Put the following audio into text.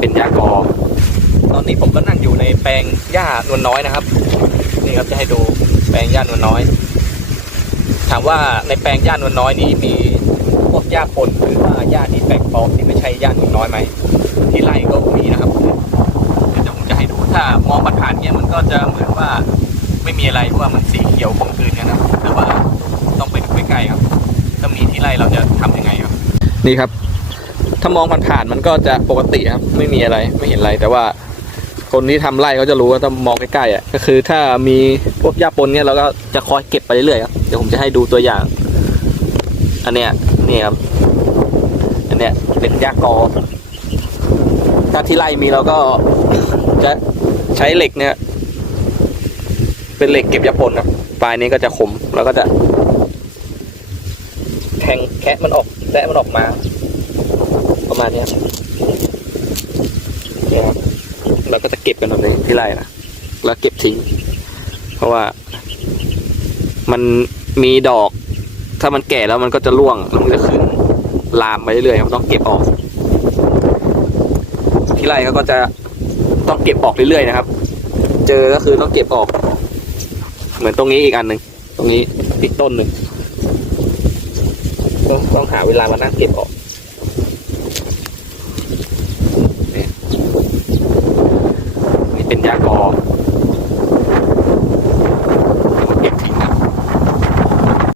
เป็นหญ้ากอ ตอนนี้ผมก็นั่งอยู่ในแปลงหญ้านวลน้อยนะครับ นี่ครับจะให้ดูแปลงหญ้านวลน้อย ถามว่าในแปลงหญ้านวลน้อยนี้มีพวกหญ้าปนหรือว่าหญ้าที่แปลกปลอมที่ไม่ใช่หญ้านวลน้อยไหมที่ไร่ก็มีนะครับเดี๋ยวผมจะให้ดูถ้ามองผ่านๆเนี่ยมันก็จะเหมือนว่าไม่มีอะไรเพราะว่ามันสีเขียวคงคืนกันนะแต่ว่าต้องไปดูใกล้ๆครับถ้ามีที่ไร่เราจะทำยังไงครับ นี่ครับ ถ้ามองผ่านๆมันก็จะปกติครับ ไม่มีอะไรไม่เห็นอะไรแต่ว่าคนที่ทำไร่เขาจะรู้ว่าถ้ามองใกล้ๆอะก็คือถ้ามีพวกหญ้าปนเนี่ยเราก็จะคอยเก็บไปเรื่อยๆครับเดี๋ยวผมจะให้ดูตัวอย่าง อันเนี้ยนี่ครับอันเนี้ยเป็นหญ้ากอถ้าที่ไร่มีเราก็จะใช้เหล็กเนี่ย เป็นเหล็กเก็บยาปนครับปลายนี้ก็จะคมแล้วก็จะ แทงแคะมันออกแคะมันออกมา มาณเนี้ครับเนี่ครับเราก็จะเก็บกันแบบนี้ที่ไร่นะแล้วเก็บทิ้ง เพราะว่า มันมีดอก ถ้ามันแก่แล้วมันก็จะร่วงแล้วมันจะขึ้นลามไปเรื่อยๆครับต้องเก็บออก ที่ไร่เขาก็จะต้องเก็บออกเรื่อยๆนะครับ เจอก็คือต้องเก็บออก เหมือนตรงนี้อีกอันหนึ่งตรงนี้อีกต้นหนึ่งต้องต้องหาเวลามานั่งเก็บออก 更加一个。